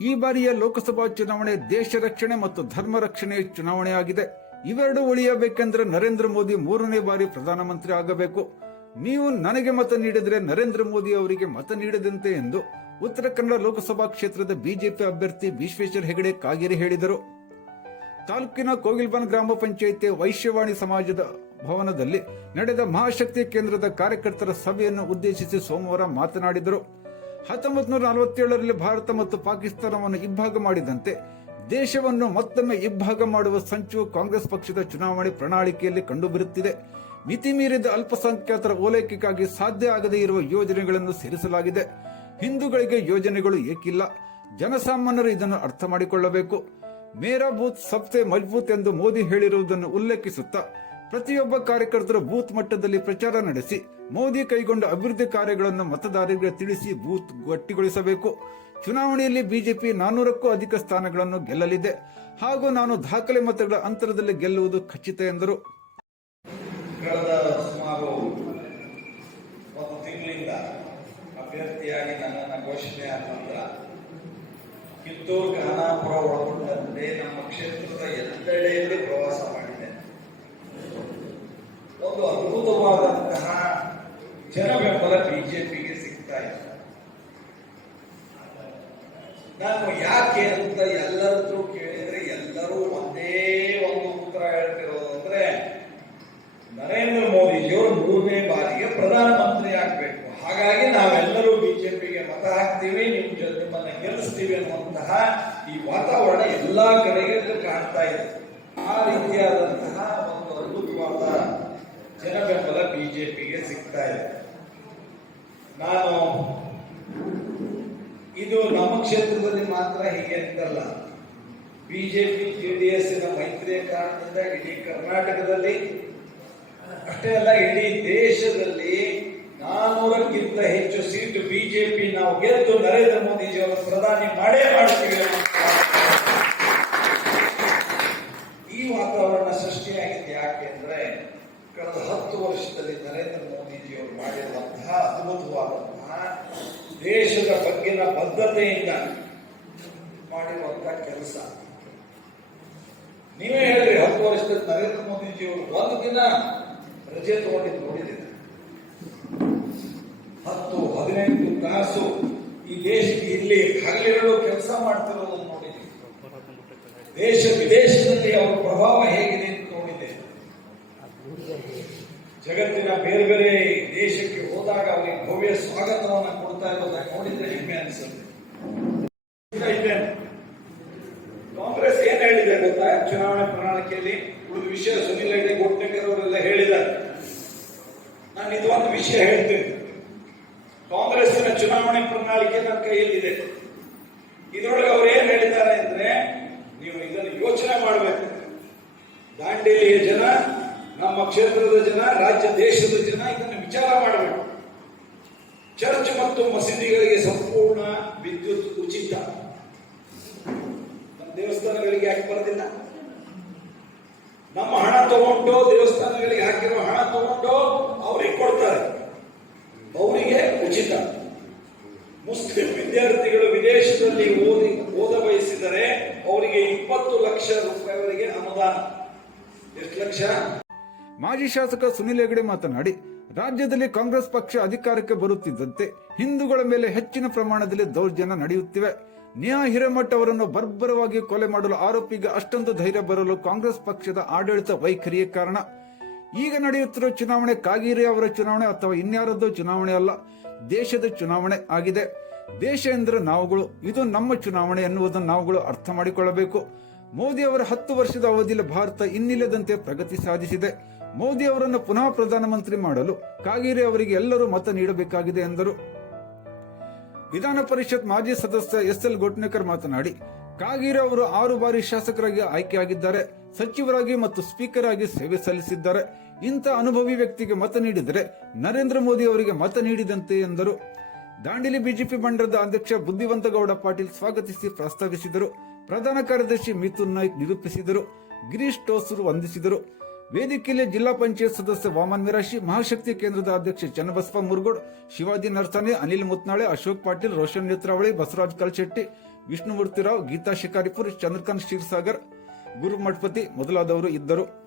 ಈ ಬಾರಿಯ ಲೋಕಸಭಾ ಚುನಾವಣೆ ದೇಶ ರಕ್ಷಣೆ ಮತ್ತು ಧರ್ಮ ರಕ್ಷಣೆಯ ಚುನಾವಣೆಯಾಗಿದೆ. ಇವೆರಡು ಉಳಿಯಬೇಕೆಂದರೆ ನರೇಂದ್ರ ಮೋದಿ 3ನೇ ಬಾರಿ ಪ್ರಧಾನಮಂತ್ರಿ ಆಗಬೇಕು. ನೀವು ನನಗೆ ಮತ ನೀಡಿದರೆ ನರೇಂದ್ರ ಮೋದಿ ಅವರಿಗೆ ಮತ ನೀಡದಂತೆ ಎಂದು ಉತ್ತರ ಕನ್ನಡ ಲೋಕಸಭಾ ಕ್ಷೇತ್ರದ ಬಿಜೆಪಿ ಅಭ್ಯರ್ಥಿ ವಿಶ್ವೇಶ್ವರ ಹೆಗಡೆ ಕಾಗೇರಿ ಹೇಳಿದರು. ತಾಲೂಕಿನ ಕೋಗಿಲ್ಬಾನ್ ಗ್ರಾಮ ಪಂಚಾಯಿತಿ ವೈಶ್ಯವಾಣಿ ಸಮಾಜದ ಭವನದಲ್ಲಿ ನಡೆದ ಮಹಾಶಕ್ತಿ ಕೇಂದ್ರದ ಕಾರ್ಯಕರ್ತರ ಸಭೆಯನ್ನು ಉದ್ದೇಶಿಸಿ ಸೋಮವಾರ ಮಾತನಾಡಿದರು. 1947ರಲ್ಲಿ ಭಾರತ ಮತ್ತು ಪಾಕಿಸ್ತಾನವನ್ನು ಇಬ್ಬಾಗ ಮಾಡಿದಂತೆ ದೇಶವನ್ನು ಮತ್ತೊಮ್ಮೆ ಇಬ್ಬಾಗ ಮಾಡುವ ಸಂಚು ಕಾಂಗ್ರೆಸ್ ಪಕ್ಷದ ಚುನಾವಣೆ ಪ್ರಣಾಳಿಕೆಯಲ್ಲಿ ಕಂಡುಬರುತ್ತಿದೆ. ಮಿತಿ ಮೀರಿದ ಅಲ್ಪಸಂಖ್ಯಾತರ ಓಲೈಕೆಗಾಗಿ ಸಾಧ್ಯ ಆಗದೇ ಇರುವ ಯೋಜನೆಗಳನ್ನು ಸೇರಿಸಲಾಗಿದೆ. ಹಿಂದೂಗಳಿಗೆ ಯೋಜನೆಗಳು ಏಕಿಲ್ಲ. ಜನಸಾಮಾನ್ಯರು ಇದನ್ನು ಅರ್ಥ ಮಾಡಿಕೊಳ್ಳಬೇಕು. ಮೇರಾ ಬೂತ್ ಸಬ್ಸೆ ಮಜಬೂತ್ ಎಂದು ಮೋದಿ ಹೇಳಿರುವುದನ್ನು ಉಲ್ಲೇಖಿಸುತ್ತಾ ಪ್ರತಿಯೊಬ್ಬ ಕಾರ್ಯಕರ್ತರು ಬೂತ್ ಮಟ್ಟದಲ್ಲಿ ಪ್ರಚಾರ ನಡೆಸಿ ಮೋದಿ ಕೈಗೊಂಡ ಅಭಿವೃದ್ಧಿ ಕಾರ್ಯಗಳನ್ನು ಮತದಾರರಿಗೆ ತಿಳಿಸಿ ಬೂತ್ ಗಟ್ಟಿಗೊಳಿಸಬೇಕು. ಚುನಾವಣೆಯಲ್ಲಿ ಬಿಜೆಪಿ 400ಕ್ಕೂ ಅಧಿಕ ಸ್ಥಾನಗಳನ್ನು ಗೆಲ್ಲಲಿದೆ ಹಾಗೂ ನಾನು ದಾಖಲೆ ಮತಗಳ ಅಂತರದಲ್ಲಿ ಗೆಲ್ಲುವುದು ಖಚಿತ ಎಂದರು. ಕಳೆದ ಸುಮಾರು ಒಂದು ತಿಂಗಳಿಂದ ಅಭ್ಯರ್ಥಿಯಾಗಿ ನನ್ನನ್ನು ಘೋಷಣೆ ಆದ ನಂತರ ಕಿತ್ತೂರು ಖಾನಾಪುರ ಒಳಗೊಂಡಂತೆ ನಮ್ಮ ಕ್ಷೇತ್ರದ ಎಲ್ಲೆಡೆಯಲ್ಲಿ ಪ್ರವಾಸ ಮಾಡಿದೆ. ಒಂದು ಅದ್ಭುತವಾದಂತಹ ಜನ ಬೆಂಬಲ ಬಿಜೆಪಿಗೆ ಸಿಗ್ತಾ ಇದೆ. ನಾನು ಯಾಕೆ ಅಂತ ಎಲ್ಲರದ್ದು ಕೇಳಿದ್ರೆ ಎಲ್ಲರೂ ಒಂದೇ ಒಂದು ಉತ್ತರ ಹೇಳ್ತಿರೋದು ಅಂದ್ರೆ ನರೇಂದ್ರ ಮೋದಿಜಿಯವರು 3ನೇ ಬಾರಿಗೆ ಪ್ರಧಾನಮಂತ್ರಿ ಆಗಬೇಕು, ಹಾಗಾಗಿ ನಾವೆಲ್ಲರೂ ಬಿಜೆಪಿಗೆ ಮತ ಹಾಕ್ತೀವಿ, ನಿಮ್ಮನ್ನ ಗೆಲ್ಲಿಸ್ತೀವಿ ಅನ್ನುವಂತಹ ಈ ವಾತಾವರಣ ಎಲ್ಲಾ ಕಡೆಗೆ ಕಾಣ್ತಾ ಇದೆ. ಆ ರೀತಿಯಾದಂತಹ ಒಂದು ಅದ್ಭುತವಾದ ಜನ ಬೆಂಬಲ ಬಿಜೆಪಿಗೆ ಸಿಗ್ತಾ ಇದೆ. ನಾನು ಇದು ನಮ್ಮ ಕ್ಷೇತ್ರದಲ್ಲಿ ಮಾತ್ರ ಹೀಗೆ ಅಂತಲ್ಲ, ಬಿಜೆಪಿ ಜೆಡಿಎಸ್ ಮೈತ್ರಿಯ ಕಾರಣದಿಂದ ಇಡೀ ಕರ್ನಾಟಕದಲ್ಲಿ ಅಷ್ಟೇ ಅಲ್ಲ ಇಡೀ ದೇಶದಲ್ಲಿ 400ಕ್ಕಿಂತ ಹೆಚ್ಚು ಸೀಟು ಬಿಜೆಪಿ ನಾವು ಗೆದ್ದು ನರೇಂದ್ರ ಮೋದಿಜಿ ಅವರು ಪ್ರಧಾನಿ ಮಾಡೇ ಮಾಡ್ತೀವಿ. ಈ ವಾತಾವರಣ ಸೃಷ್ಟಿಯಾಗಿದೆ. ಯಾಕೆಂದ್ರೆ ಕಳೆದ 10 ವರ್ಷದಲ್ಲಿ ನರೇಂದ್ರ ಮೋದಿಜಿ ಅವರು ಮಾಡಿರುವಂತಹ ಅದ್ಭುತವಾದಂತಹ ದೇಶದ ಬಗ್ಗೆನ ಬದ್ಧತೆಯಿಂದ ಮಾಡಿರುವಂತಹ ಕೆಲಸ. ನೀವೇ ಹೇಳ್ರಿ, 10 ವರ್ಷದಲ್ಲಿ ನರೇಂದ್ರ ಮೋದಿಜಿ ಅವರು ಒಂದು ದಿನ ರಜೆ ತಗೊಂಡಿದ್ದು ನೋಡಿದ್ದೀರಿ? 10-15 ತಾಸು ಈ ದೇಶಕ್ಕೆ ಇಲ್ಲಿ ಹಗಲಿರುಳು ಕೆಲಸ ಮಾಡ್ತಿರೋದನ್ನು ನೋಡಿದ್ದೀವಿ. ದೇಶ ವಿದೇಶದಲ್ಲಿ ಅವರ ಪ್ರಭಾವ ಹೇಗಿದೆ ಅಂತ ನೋಡಿದ್ದೇವೆ. ಜಗತ್ತಿನ ಬೇರೆ ಬೇರೆ ದೇಶಕ್ಕೆ ಹೋದಾಗ ಅವರಿಗೆ ಭವ್ಯ ಸ್ವಾಗತವನ್ನು ಕೊಡ್ತಾ ಇರೋದನ್ನ ನೋಡಿದ್ರೆ ಹೆಮ್ಮೆ ಅನಿಸುತ್ತೆ. ಕಾಂಗ್ರೆಸ್ ಏನ್ ಹೇಳಿದೆ ಗೊತ್ತಾ? ಚುನಾವಣೆ ಪ್ರಣಾಳಿಕೆಯಲ್ಲಿ ಉಳಿದ ವಿಷಯ ಸುನಿಲ್ ಹೆಗಡೆ ಗೋಟ್ನೇಕರ್ ಅವರೆಲ್ಲ ಹೇಳಿದ್ದಾರೆ. ನಾನು ಇದೊಂದು ವಿಷಯ ಹೇಳ್ತೇನೆ. ಕಾಂಗ್ರೆಸ್ಸಿನ ಚುನಾವಣೆ ಪ್ರಣಾಳಿಕೆ ನನ್ನ ಕೈಯಲ್ಲಿದೆ. ಇದರೊಳಗೆ ಅವ್ರು ಏನ್ ಹೇಳಿದ್ದಾರೆ ಅಂದ್ರೆ, ನೀವು ಇದನ್ನು ಯೋಚನೆ ಮಾಡಬೇಕು. ದಾಂಡೇಲಿಯ ಜನ, ನಮ್ಮ ಕ್ಷೇತ್ರದ ಜನ, ರಾಜ್ಯ ದೇಶದ ಜನ ಇದನ್ನು ವಿಚಾರ ಮಾಡಬೇಕು. ಚರ್ಚ್ ಮತ್ತು ಮಸೀದಿಗಳಿಗೆ ಸಂಪೂರ್ಣ ವಿದ್ಯುತ್ ಉಚಿತ. ನಮ್ಮ ದೇವಸ್ಥಾನಗಳಿಗೆ ಯಾಕೆ ಬರೋದಿಲ್ಲ? ನಮ್ಮ ಹಣ ತಗೊಂಡು ದೇವಸ್ಥಾನಗಳಿಗೆ ಹಾಕಿರೋ ಹಣ ತಗೊಂಡು ಅವ್ರಿಗೆ ಕೊಡ್ತಾರೆ, ಅವರಿಗೆ ಉಚಿತ. ಮುಸ್ಲಿಂ ವಿದ್ಯಾರ್ಥಿಗಳು ವಿದೇಶದಲ್ಲಿ ಓದ ಬಯಸಿದರೆ ಅವರಿಗೆ 20 ಲಕ್ಷ ರೂಪಾಯಿವರೆಗೆ ಅನುದಾನ. ಎಷ್ಟು ಲಕ್ಷ? ಮಾಜಿ ಶಾಸಕ ಸುನಿಲ್ ಹೆಗಡೆ ಮಾತನಾಡಿ, ರಾಜ್ಯದಲ್ಲಿ ಕಾಂಗ್ರೆಸ್ ಪಕ್ಷ ಅಧಿಕಾರಕ್ಕೆ ಬರುತ್ತಿದ್ದಂತೆ ಹಿಂದೂಗಳ ಮೇಲೆ ಹೆಚ್ಚಿನ ಪ್ರಮಾಣದಲ್ಲಿ ದೌರ್ಜನ್ಯ ನಡೆಯುತ್ತಿವೆ. ನ್ಯಾ ಹಿರೇಮಠ್ ಅವರನ್ನು ಬರ್ಬರವಾಗಿ ಕೊಲೆ ಮಾಡಲು ಆರೋಪಿಗೆ ಅಷ್ಟೊಂದು ಧೈರ್ಯ ಬರಲು ಕಾಂಗ್ರೆಸ್ ಪಕ್ಷದ ಆಡಳಿತ ವೈಖರಿಯೇ ಕಾರಣ. ಈಗ ನಡೆಯುತ್ತಿರುವ ಚುನಾವಣೆ ಕಾಗೇರಿ ಅವರ ಚುನಾವಣೆ ಅಥವಾ ಇನ್ಯಾರದ್ದೋ ಚುನಾವಣೆ ಅಲ್ಲ, ದೇಶದ ಚುನಾವಣೆ ಆಗಿದೆ. ದೇಶ ಎಂದರೆ ನಾವುಗಳು, ಇದು ನಮ್ಮ ಚುನಾವಣೆ ಎನ್ನುವುದನ್ನು ನಾವುಗಳು ಅರ್ಥ ಮಾಡಿಕೊಳ್ಳಬೇಕು. ಮೋದಿ ಅವರ 10 ವರ್ಷದ ಅವಧಿಯಲ್ಲಿ ಭಾರತ ಇನ್ನಿಲ್ಲದಂತೆ ಪ್ರಗತಿ ಸಾಧಿಸಿದೆ. ಮೋದಿ ಅವರನ್ನು ಪುನಃ ಪ್ರಧಾನಮಂತ್ರಿ ಮಾಡಲು ಕಾಗೇರಿ ಅವರಿಗೆ ಎಲ್ಲರೂ ಮತ ನೀಡಬೇಕಾಗಿದೆ ಎಂದರು. ವಿಧಾನ ಪರಿಷತ್ ಮಾಜಿ ಸದಸ್ಯ ಎಸ್.ಎಲ್. ಗೋಟ್ನೇಕರ್ ಮಾತನಾಡಿ, ಕಾಗೇರಿ ಅವರು 6 ಬಾರಿ ಶಾಸಕರಾಗಿ ಆಯ್ಕೆಯಾಗಿದ್ದಾರೆ, ಸಚಿವರಾಗಿ ಮತ್ತು ಸ್ಪೀಕರ್ ಆಗಿ ಸೇವೆ ಸಲ್ಲಿಸಿದ್ದಾರೆ. ಇಂಥ ಅನುಭವಿ ವ್ಯಕ್ತಿಗೆ ಮತ ನೀಡಿದರೆ ನರೇಂದ್ರ ಮೋದಿ ಅವರಿಗೆ ಮತ ನೀಡಿದಂತೆ ಎಂದರು. ದಾಂಡೇಲಿ ಬಿಜೆಪಿ ಮಂಡಲದ ಅಧ್ಯಕ್ಷ ಬುದ್ಧಿವಂತಗೌಡ ಪಾಟೀಲ್ ಸ್ವಾಗತಿಸಿ ಪ್ರಸ್ತಾವಿಸಿದರು. ಪ್ರಧಾನ ಕಾರ್ಯದರ್ಶಿ ಮಿಥುನ್ ನಾಯ್ಕ್ ನಿರೂಪಿಸಿದರು. ಗಿರೀಶ್ ಟೋಸೂರು ವಂದಿಸಿದರು. ವೇದಿಕೆಯಲ್ಲಿ ಜಿಲ್ಲಾ ಪಂಚಾಯತ್ ಸದಸ್ಯ ವಾಮನ್ ಮಿರಾಶಿ, ಮಹಾಶಕ್ತಿ ಕೇಂದ್ರದ ಅಧ್ಯಕ್ಷ ಚನ್ನಬಸಪ್ಪ ಮುರುಗೋಡ್, ಶಿವಾಜಿ ನರ್ಸಾನೆ, ಅನಿಲ್ ಮುತ್ನಾಳೆ, ಅಶೋಕ್ ಪಾಟೀಲ್, ರೋಷನ್ ನೇತ್ರಾವಳಿ, ಬಸವರಾಜ್ ಕಲ್ಶೆಟ್ಟಿ, ವಿಷ್ಣುಮೂರ್ತಿರಾವ್, ಗೀತಾ ಶಿಕಾರಿಪುರ್, ಚಂದ್ರಕಾಂತ್ ಕ್ಷೀರ್ಸಾಗರ್, ಗುರು ಮಠಪತಿ ಮೊದಲಾದವರು ಇದ್ದರು.